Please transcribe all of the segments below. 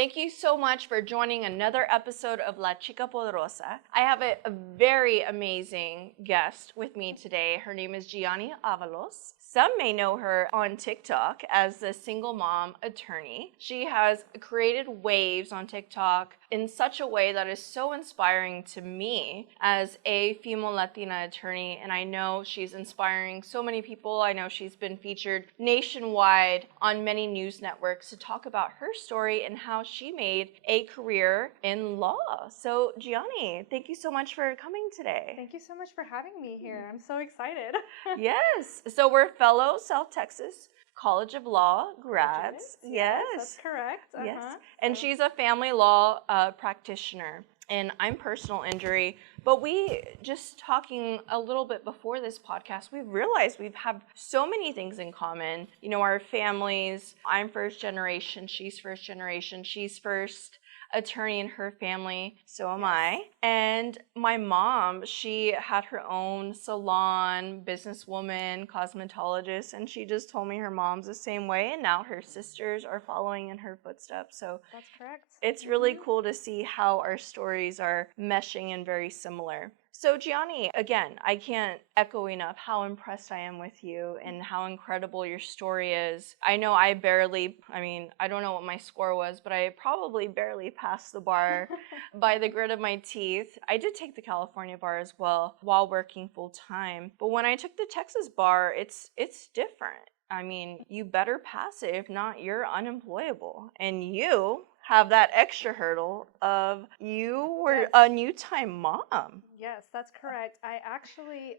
Thank you so much for joining another episode of Lachica, Poderosa. I have a very amazing guest with me today. Her name is Gianni Avalos. Some may know her on TikTok as the single mom attorney. She has created waves on TikTok in such a way that is so inspiring to me as a female Latina attorney, and I know she's inspiring so many people. I know she's been featured nationwide on many news networks to talk about her story and how she made a career in law. So Gianni, thank you so much for coming today. Thank you so much for having me here. I'm so excited. Yes. So we're fellow South Texas College of Law grads. Yes, that's correct. Yes. And she's a family law practitioner. And I'm personal injury. But we, just talking a little bit before this podcast, we've realized we've have so many things in common. You know, our families. I'm first generation. She's first generation. She's first attorney in her family, so am I. And my mom, she had her own salon, businesswoman, cosmetologist, and she just told me her mom's the same way, and now her sisters are following in her footsteps. So that's correct. It's really cool to see how our stories are meshing and very similar. So Gianni, again, I can't echo enough how impressed I am with you and how incredible your story is. I know I don't know what my score was, but I probably barely passed the bar by the grit of my teeth. I did take the California bar as well while working full time. But when I took the Texas bar, it's different. I mean, you better pass it. If not, you're unemployable. And you have that extra hurdle of you were a new-time mom. Yes, that's correct. I actually,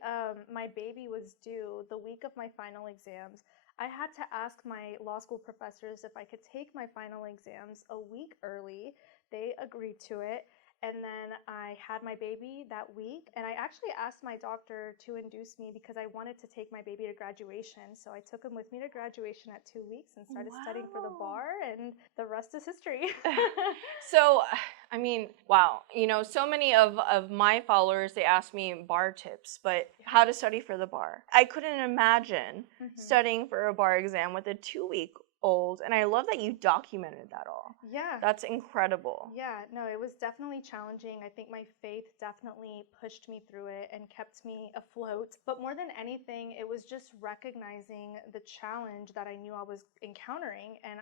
my baby was due the week of my final exams. I had to ask my law school professors if I could take my final exams a week early. They agreed to it. And then I had my baby that week, and I actually asked my doctor to induce me because I wanted to take my baby to graduation. So I took him with me to graduation at 2 weeks and started studying for the bar, and the rest is history. So, I mean, wow. You know, so many of my followers, they ask me bar tips, but how to study for the bar. I couldn't imagine studying for a bar exam with a 2-week-old, and I love that you documented that all. Yeah. That's incredible. Yeah, no, it was definitely challenging. I think my faith definitely pushed me through it and kept me afloat. But more than anything, it was just recognizing the challenge that I knew I was encountering. And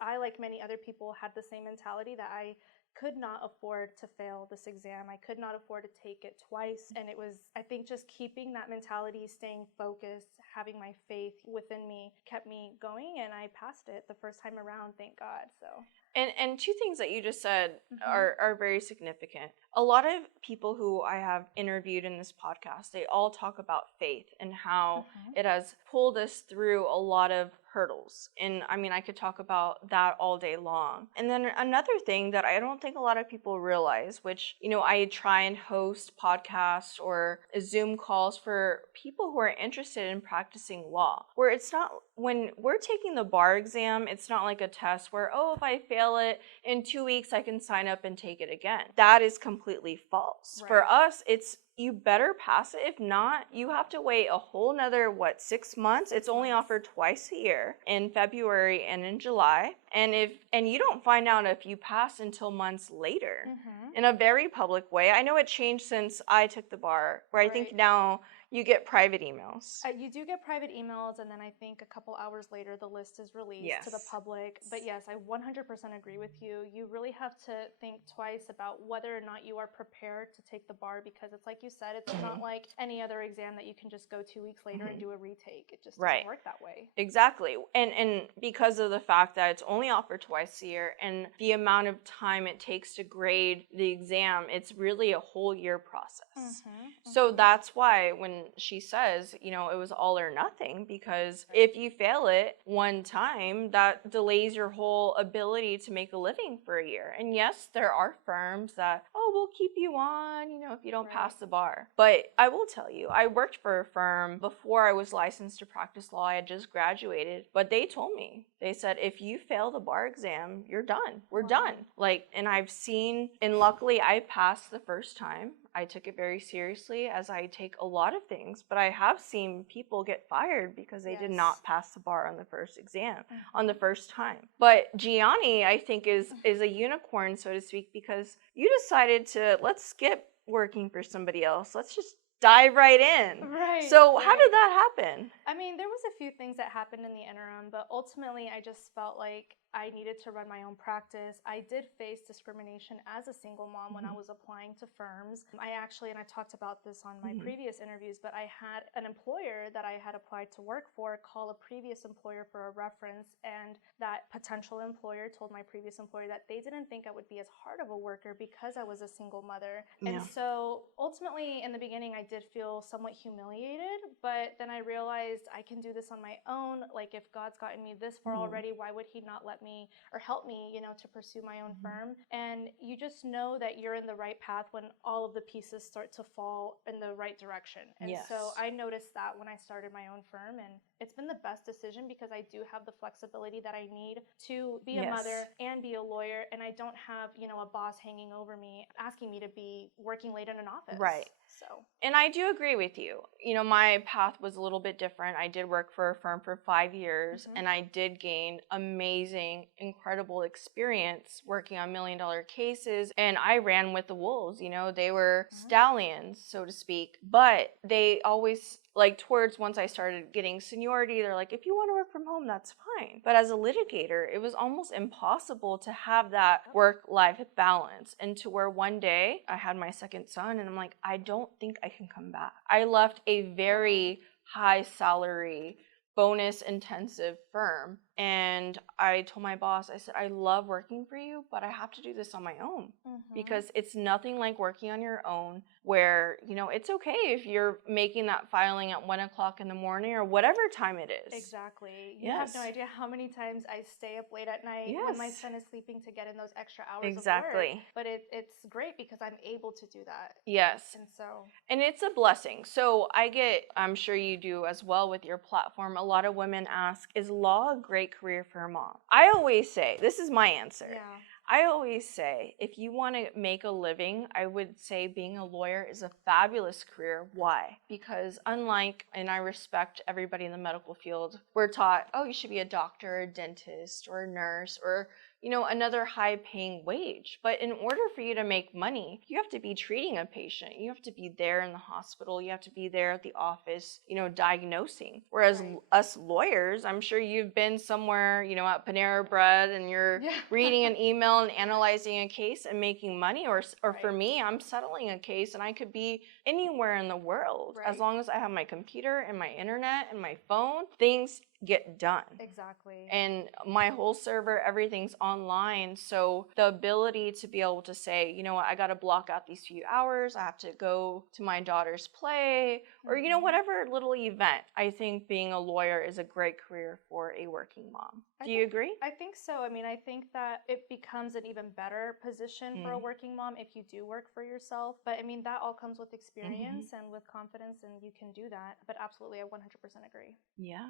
I, like many other people, had the same mentality that I could not afford to fail this exam. I could not afford to take it twice. And it was, I think, just keeping that mentality, staying focused, having my faith within me kept me going, and I passed it the first time around, thank God. So. And two things that you just said are very significant. A lot of people who I have interviewed in this podcast, they all talk about faith and how it has pulled us through a lot of hurdles. And I mean, I could talk about that all day long. And then another thing that I don't think a lot of people realize, which, you know, I try and host podcasts or Zoom calls for people who are interested in practicing law, where it's not, when we're taking the bar exam, it's not like a test where, oh, if I fail it in 2 weeks, I can sign up and take it again. That is completely false. Right. For us, it's you better pass it. If not, you have to wait a whole nother, 6 months? It's only offered twice a year, in February and in July. And you don't find out if you pass until months later in a very public way. I know it changed since I took the bar, where I think now you get private emails. You do get private emails, and then I think a couple hours later the list is released to the public. But yes, I 100% agree with you. You really have to think twice about whether or not you are prepared to take the bar, because it's like you said, it's not like any other exam that you can just go 2 weeks later and do a retake. It just doesn't work that way. Exactly. And because of the fact that it's only offered twice a year and the amount of time it takes to grade the exam, it's really a whole year process. So that's why when she says, you know, it was all or nothing, because if you fail it one time, that delays your whole ability to make a living for a year. And yes, there are firms that, oh, we'll keep you on, you know, if you don't pass the bar. But I will tell you, I worked for a firm before I was licensed to practice law. I had just graduated, but they told me, they said, if you fail the bar exam, you're done. We're done. And I've seen, and luckily I passed the first time. I took it very seriously, as I take a lot of things, but I have seen people get fired because they did not pass the bar on the first exam, on the first time. But Gianni, I think, is a unicorn, so to speak, because you decided to, let's skip working for somebody else. Let's just dive right in. Right. So how did that happen? I mean, there was a few things that happened in the interim, but ultimately I just felt like I needed to run my own practice. I did face discrimination as a single mom when I was applying to firms. I actually, and I talked about this on my previous interviews, but I had an employer that I had applied to work for call a previous employer for a reference, and that potential employer told my previous employer that they didn't think I would be as hard of a worker because I was a single mother. And so ultimately in the beginning I did feel somewhat humiliated, but then I realized I can do this on my own. Like, if God's gotten me this far already, why would he not let me or help me, to pursue my own firm? And you just know that you're in the right path when all of the pieces start to fall in the right direction. And so I noticed that when I started my own firm, and it's been the best decision because I do have the flexibility that I need to be a mother and be a lawyer, and I don't have, a boss hanging over me asking me to be working late in an office. Right. So, and I do agree with you. My path was a little bit different. I did work for a firm for 5 years, and I did gain amazing, incredible experience working on $1 million cases. And I ran with the wolves. They were stallions, so to speak. But they always, like, towards once I started getting seniority, they're like, if you want to work from home, that's fine. But as a litigator, it was almost impossible to have that work-life balance. And to where one day I had my second son, and I'm like, I don't think I can come back. I left a very high salary, bonus intensive firm, and I told my boss, I said, I love working for you, but I have to do this on my own, because it's nothing like working on your own, where it's okay if you're making that filing at 1 o'clock in the morning or whatever time it is. Exactly. You have no idea how many times I stay up late at night when my son is sleeping to get in those extra hours of work. But it's great because I'm able to do that. Yes. And it's a blessing. So I'm sure you do as well with your platform, a lot of women ask, is law a great career for a mom? I always say, this is my answer. I always say, if you want to make a living, I would say being a lawyer is a fabulous career. Why? Because and I respect everybody in the medical field, we're taught, oh, you should be a doctor, a dentist, or a nurse, or another high-paying wage. But in order for you to make money, you have to be treating a patient. You have to be there in the hospital. You have to be there at the office, diagnosing. Whereas us lawyers, I'm sure you've been somewhere, at Panera Bread, and you're reading an email and analyzing a case and making money. Or for me, I'm settling a case, and I could be anywhere in the world. As long as I have my computer and my internet and my phone, things get done. Exactly. And my whole server, everything's online. So the ability to be able to say, you know what, I got to block out these few hours. I have to go to my daughter's play, or, whatever little event. I think being a lawyer is a great career for a working mom. Do you agree? I think so. I mean, I think that it becomes an even better position for a working mom if you do work for yourself. But I mean, that all comes with experience and with confidence, and you can do that. But absolutely, I 100% agree. Yeah.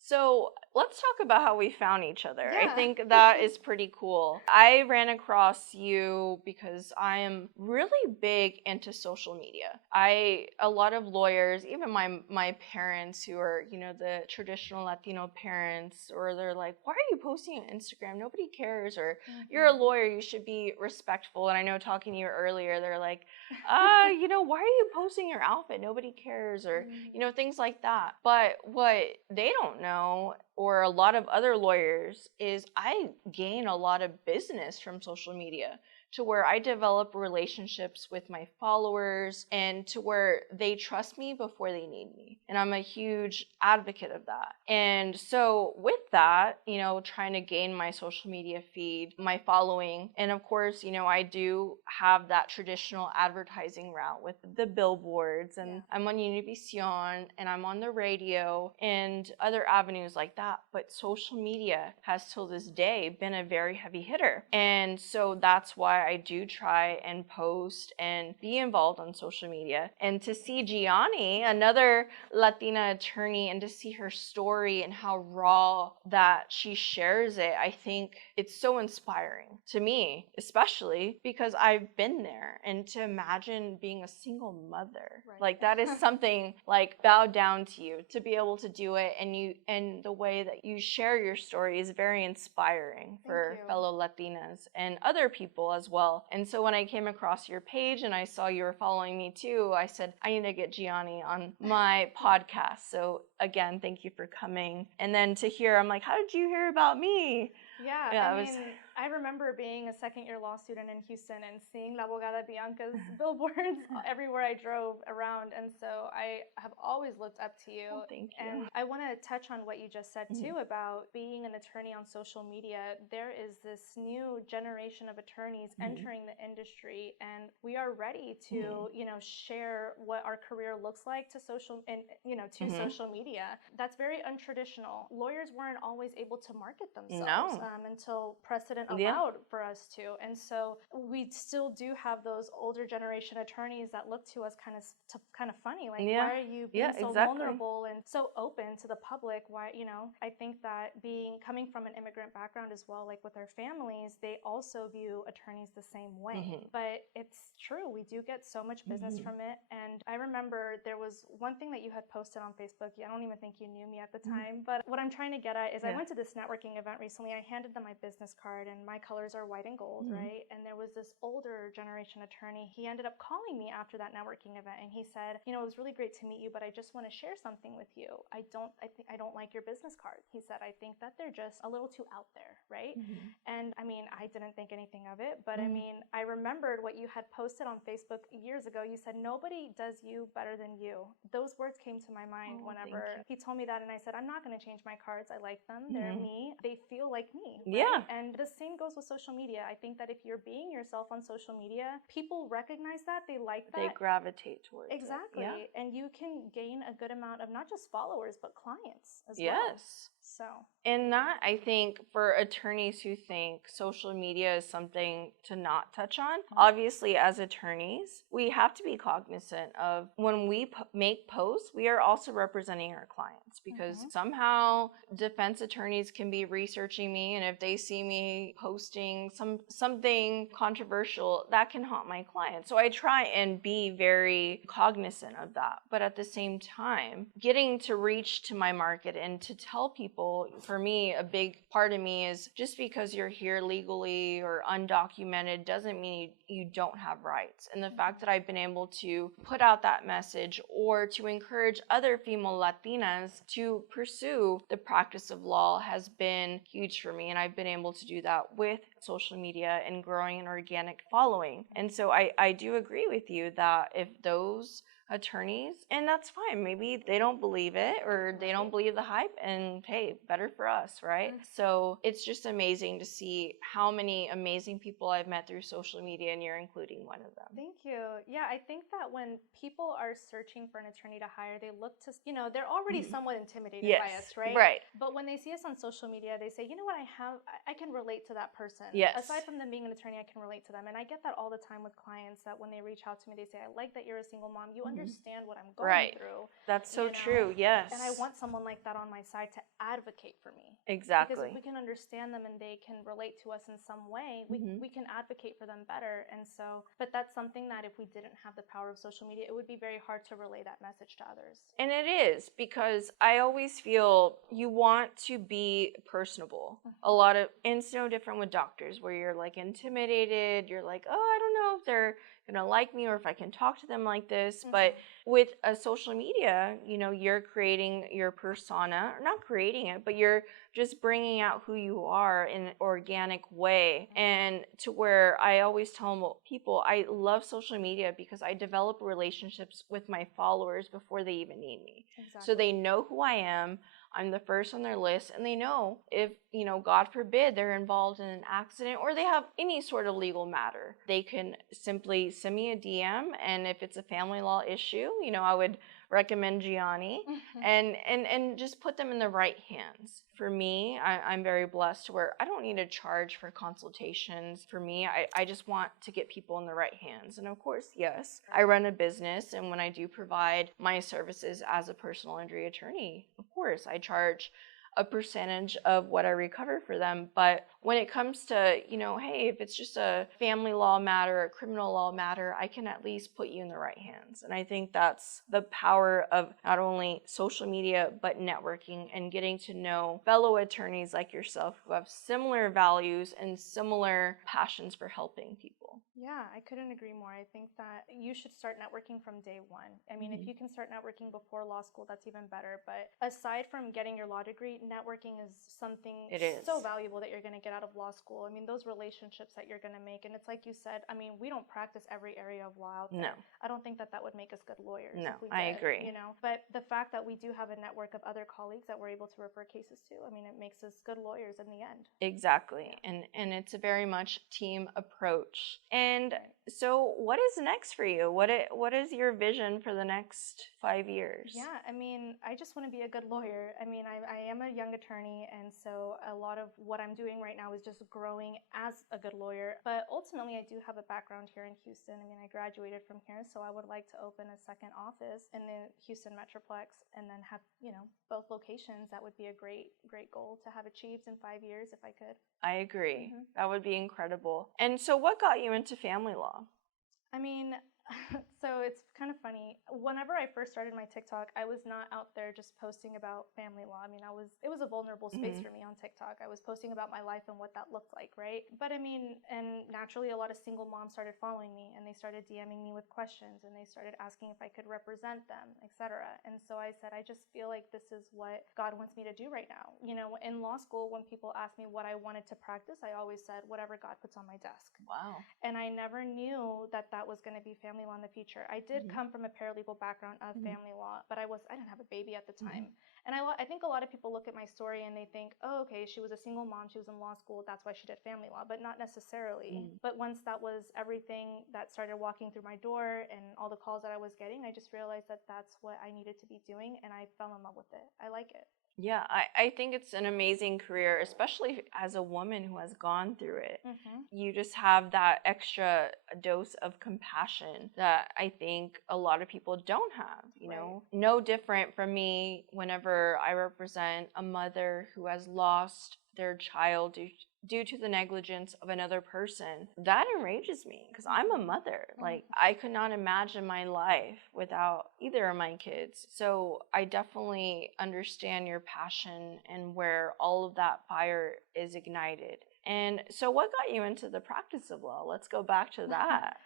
So let's talk about how we found each other. I think that is pretty cool. I ran across you because I am really big into social media. A lot of lawyers, even my parents who are, the traditional Latino parents, or they're like, why are you posting on Instagram? Nobody cares. Or you're a lawyer, you should be respectful. And I know talking to you earlier, they're like, why are you posting your outfit? Nobody cares. Or, things like that. But what they don't know, or a lot of other lawyers, is I gain a lot of business from social media, to where I develop relationships with my followers, and to where they trust me before they need me. And I'm a huge advocate of that. And so with that, trying to gain my social media feed, my following, and of course, I do have that traditional advertising route with the billboards, and I'm on Univision, and I'm on the radio, and other avenues like that. But social media has till this day been a very heavy hitter. And so that's why I do try and post and be involved on social media. And to see Gianni, another Latina attorney, and to see her story and how raw that she shares it, I think it's so inspiring to me, especially because I've been there. And to imagine being a single mother, like that is something like bowed down to you to be able to do it. And the way that you share your story is very inspiring for fellow Latinas and other people as well. And so when I came across your page and I saw you were following me too, I said, I need to get Gianni on my podcast. So again, thank you for coming. And then to hear, I'm like, how did you hear about me? Yeah, I mean, I remember being a second-year law student in Houston and seeing La Abogada Bianca's billboards everywhere I drove around, and so I have always looked up to you. Thank you. And I want to touch on what you just said too about being an attorney on social media. There is this new generation of attorneys entering the industry, and we are ready to, share what our career looks like to social media. That's very untraditional. Lawyers weren't always able to market themselves. Until precedent allowed for us to. And so we still do have those older generation attorneys that look to us kind of funny. Like, why are you being so vulnerable and so open to the public? Why, I think that coming from an immigrant background as well, like with our families, they also view attorneys the same way. But it's true. We do get so much business from it. And I remember there was one thing that you had posted on Facebook. I don't even think you knew me at the time. But what I'm trying to get at is I went to this networking event recently. I handed them my business card, and my colors are white and gold, right? And there was this older generation attorney. He ended up calling me after that networking event, and he said, it was really great to meet you, but I just want to share something with you. I don't like your business card. He said, I think that they're just a little too out there, right? And I mean, I didn't think anything of it, but I mean, I remembered what you had posted on Facebook years ago. You said, nobody does you better than you. Those words came to my mind whenever he told me that, and I said, I'm not going to change my cards. I like them. They're me. They feel like me. Right? And the same goes with social media. I think that if you're being yourself on social media, people recognize that, they like that. They gravitate towards it. Exactly. And you can gain a good amount of not just followers, but clients as well. Yes. So. And that, I think, for attorneys who think social media is something to not touch on, obviously as attorneys, we have to be cognizant of when we make posts, we are also representing our clients, because somehow defense attorneys can be researching me, and if they see me posting something controversial, that can haunt my clients. So I try and be very cognizant of that. But at the same time, getting to reach to my market and to tell people, for me, a big part of me is just because you're here legally or undocumented doesn't mean you don't have rights. And the fact that I've been able to put out that message or to encourage other female Latinas to pursue the practice of law has been huge for me. And I've been able to do that with social media and growing an organic following. And so I do agree with you that if those attorneys, and that's fine, maybe they don't believe it or they don't believe the hype, and hey, better for us, right? So it's just amazing to see how many amazing people I've met through social media, and you're including one of them. Thank you. Yeah, I think that when people are searching for an attorney to hire, they look to, they're already somewhat intimidated by us, right? Right. But when they see us on social media, they say, you know what, I can relate to that person. Yes. Aside from them being an attorney, I can relate to them. And I get that all the time with clients, that when they reach out to me, they say, I like that you're a single mom. You understand what I'm going through. That's so true. Yes. And I want someone like that on my side to advocate for me. Exactly. Because if we can understand them and they can relate to us in some way, we can advocate for them better. And so, but that's something that if we didn't have the power of social media, it would be very hard to relay that message to others. And it is, because I always feel you want to be personable. And it's no different with doctors, where you're like intimidated. You're like, oh, I don't know if they're gonna like me or if I can talk to them like this. But with a social media, you're creating your persona, or not creating it, but you're just bringing out who you are in an organic way. And to where I always tell people, I love social media because I develop relationships with my followers before they even need me. Exactly. So they know who I am. I'm the first on their list, and they know if, God forbid, they're involved in an accident or they have any sort of legal matter, they can simply send me a DM. And if it's a family law issue, I would recommend Gianni and just put them in the right hands. For me, I'm very blessed to where I don't need to charge for consultations. For me, I just want to get people in the right hands. And of course, yes, I run a business, and when I do provide my services as a personal injury attorney, of course, I charge a percentage of what I recover for them. But when it comes to, hey, if it's just a family law matter, a criminal law matter, I can at least put you in the right hands. And I think that's the power of not only social media, but networking and getting to know fellow attorneys like yourself who have similar values and similar passions for helping people. Yeah, I couldn't agree more. I think that you should start networking from day one. I mean, if you can start networking before law school, that's even better. But aside from getting your law degree, networking is something so valuable that you're going to get out of law school. I mean, those relationships that you're going to make. And it's like you said, I mean, we don't practice every area of law out there. No. I don't think that would make us good lawyers. No, if we I agree. But the fact that we do have a network of other colleagues that we're able to refer cases to, I mean, it makes us good lawyers in the end. Exactly. Yeah. And it's a very much team approach. And so what is next for you? What is your vision for the next 5 years? Yeah, I mean, I just want to be a good lawyer. I mean, I am a young attorney, and so a lot of what I'm doing right now is just growing as a good lawyer. But ultimately, I do have a background here in Houston. I mean, I graduated from here, so I would like to open a second office in the Houston Metroplex and then have, both locations. That would be a great goal to have achieved in 5 years if I could. I agree. That would be incredible. And so what got you into family law? I mean, so it's kind of funny. Whenever I first started my TikTok, I was not out there just posting about family law. I mean, it was a vulnerable space for me on TikTok. I was posting about my life and what that looked like, right? But I mean, and naturally a lot of single moms started following me and they started DMing me with questions and they started asking if I could represent them, etc. And so I said, I just feel like this is what God wants me to do right now. In law school, when people asked me what I wanted to practice, I always said, whatever God puts on my desk. Wow. And I never knew that was going to be family law in the future. I did come from a paralegal background of family law, but I didn't have a baby at the time. And I think a lot of people look at my story and they think, oh, okay, she was a single mom, she was in law school, that's why she did family law, but not necessarily. But once that was everything that started walking through my door and all the calls that I was getting, I just realized that that's what I needed to be doing, and I fell in love with it. I like it. Yeah, I think it's an amazing career, especially as a woman who has gone through it. You just have that extra dose of compassion that I think a lot of people don't have, you know? No different from me whenever I represent a mother who has lost their child due to the negligence of another person. That enrages me because I'm a mother. Like, I could not imagine my life without either of my kids. So I definitely understand your passion and where all of that fire is ignited. And so what got you into the practice of law? Let's go back to that.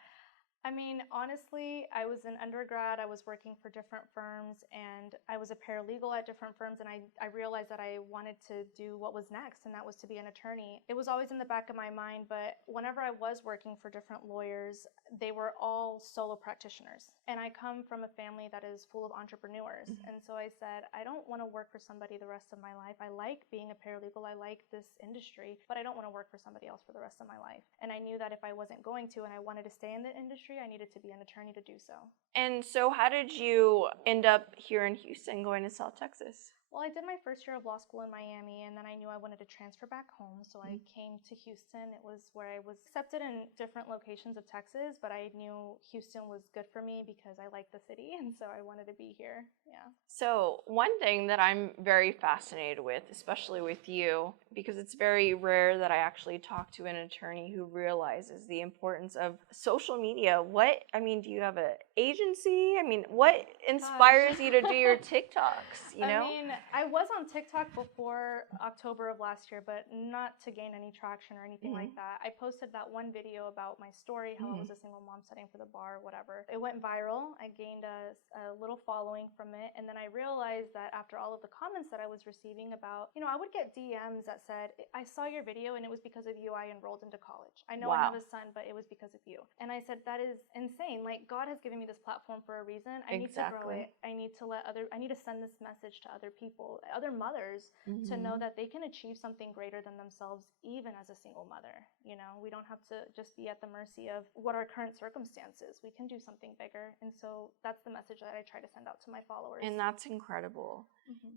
I mean, honestly, I was an undergrad, I was working for different firms, and I was a paralegal at different firms, and I realized that I wanted to do what was next, and that was to be an attorney. It was always in the back of my mind, but whenever I was working for different lawyers, they were all solo practitioners. And I come from a family that is full of entrepreneurs, and so I said, I don't want to work for somebody the rest of my life. I like being a paralegal, I like this industry, but I don't want to work for somebody else for the rest of my life. And I knew that if I wasn't going to, and I wanted to stay in the industry, I needed to be an attorney to do so. And so how did you end up here in Houston going to South Texas? Well, I did my first year of law school in Miami, and then I knew I wanted to transfer back home, so I came to Houston. It was where I was accepted in different locations of Texas, but I knew Houston was good for me because I like the city, and so I wanted to be here. Yeah. So one thing that I'm very fascinated with, especially with you, because it's very rare that I actually talk to an attorney who realizes the importance of social media. Do you have an agency? What inspires you to do your TikToks, I was on TikTok before October of last year, but not to gain any traction or anything like that. I posted that one video about my story, how I was a single mom studying for the bar, whatever. It went viral. I gained a little following from it. And then I realized that after all of the comments that I was receiving about, I would get DMs that said, I saw your video and it was because of you I enrolled into college. I know I have a son, but it was because of you. And I said, that is insane. Like, God has given me this platform for a reason. I need to grow it. I need to send this message to other people, other mothers, to know that they can achieve something greater than themselves, even as a single mother. We don't have to just be at the mercy of what our current circumstances. We can do something bigger. And so that's the message that I try to send out to my followers. And that's incredible.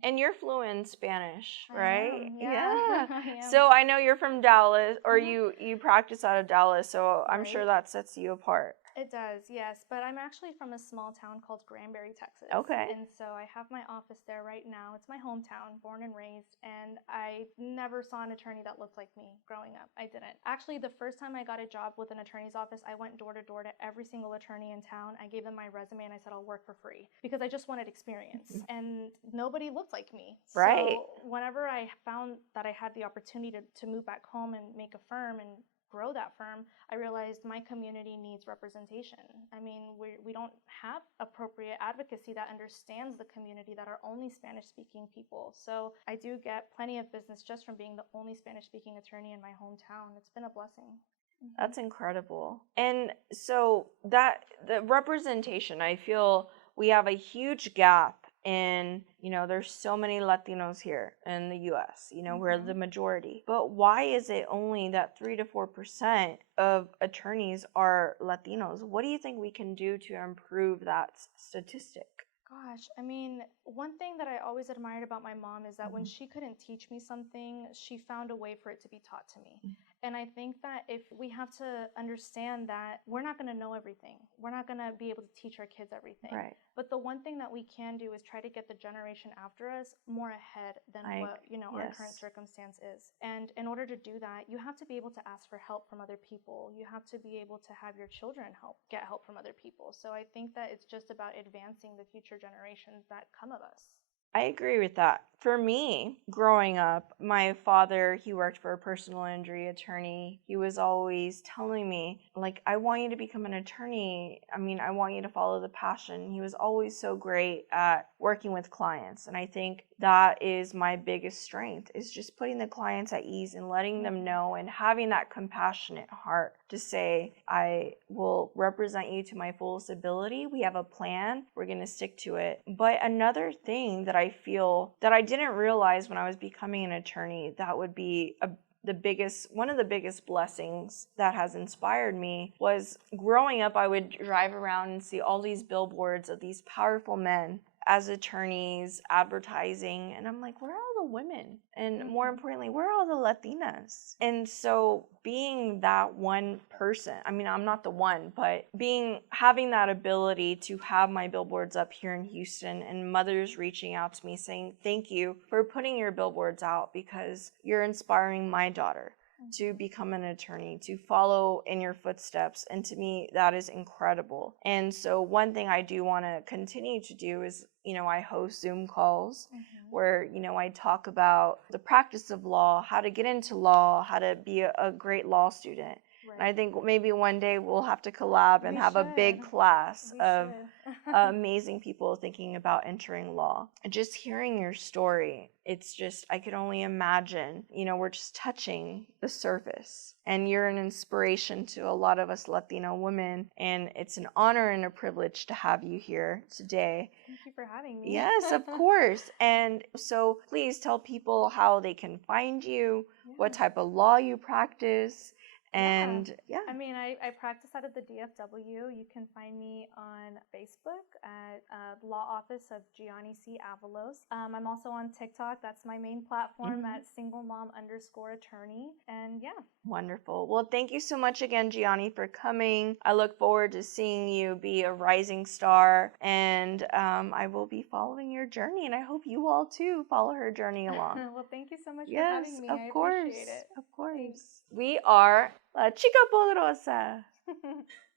And you're fluent in Spanish, right? Yeah. So I know you're from Dallas, or you practice out of Dallas, so I'm sure that sets you apart. It does, yes. But I'm actually from a small town called Granbury, Texas. Okay. And so I have my office there right now. It's my hometown, born and raised. And I never saw an attorney that looked like me growing up. I didn't. Actually, the first time I got a job with an attorney's office, I went door to door to every single attorney in town. I gave them my resume and I said, I'll work for free because I just wanted experience. And nobody looked like me. Right. So whenever I found that I had the opportunity to move back home and make a firm and grow that firm, I realized my community needs representation. I mean, we don't have appropriate advocacy that understands the community that are only Spanish-speaking people. So I do get plenty of business just from being the only Spanish-speaking attorney in my hometown. It's been a blessing. That's incredible. And so the representation, I feel we have a huge gap in, there's so many Latinos here in the US, we're the majority. But why is it only that 3 to 4% of attorneys are Latinos? What do you think we can do to improve that statistic? Gosh, I mean, one thing that I always admired about my mom is that when she couldn't teach me something, she found a way for it to be taught to me. And I think that if we have to understand that we're not going to know everything, we're not going to be able to teach our kids everything. Right. But the one thing that we can do is try to get the generation after us more ahead than what, our current circumstance is. And in order to do that, you have to be able to ask for help from other people. You have to be able to have your children get help from other people. So I think that it's just about advancing the future generations that come of us. I agree with that. For me, growing up, my father, he worked for a personal injury attorney. He was always telling me, I want you to become an attorney. I mean, I want you to follow the passion. He was always so great at working with clients. And I think that is my biggest strength, is just putting the clients at ease and letting them know and having that compassionate heart to say, I will represent you to my fullest ability. We have a plan. We're going to stick to it. But another thing that I feel that I didn't realize when I was becoming an attorney, that would be one of the biggest blessings that has inspired me was growing up. I would drive around and see all these billboards of these powerful men as attorneys advertising, and I'm like, where are all the women? And more importantly, where are all the Latinas? And so being that one person, I mean, I'm not the one, but having that ability to have my billboards up here in Houston and mothers reaching out to me saying, thank you for putting your billboards out because you're inspiring my daughter to become an attorney, to follow in your footsteps. And to me, that is incredible. And so one thing I do want to continue to do is, I host Zoom calls where, I talk about the practice of law, how to get into law, how to be a great law student. Right. And I think maybe one day we'll have to collab and have a big class of amazing people thinking about entering law. And just hearing your story, it's just, I could only imagine, we're just touching the surface. And you're an inspiration to a lot of us Latino women. And it's an honor and a privilege to have you here today. Thank you for having me. Yes, of course. And so please tell people how they can find you, what type of law you practice. And I mean, I practice out of the DFW. You can find me on Facebook at Law Office of Gianni C. Avalos. I'm also on TikTok. That's my main platform at singlemom_attorney. And Wonderful. Well, thank you so much again, Gianni, for coming. I look forward to seeing you be a rising star. And I will be following your journey. And I hope you all too follow her journey along. Well, thank you so much for having me. I appreciate it. Of course. Thanks. We are Lachica Poderosa.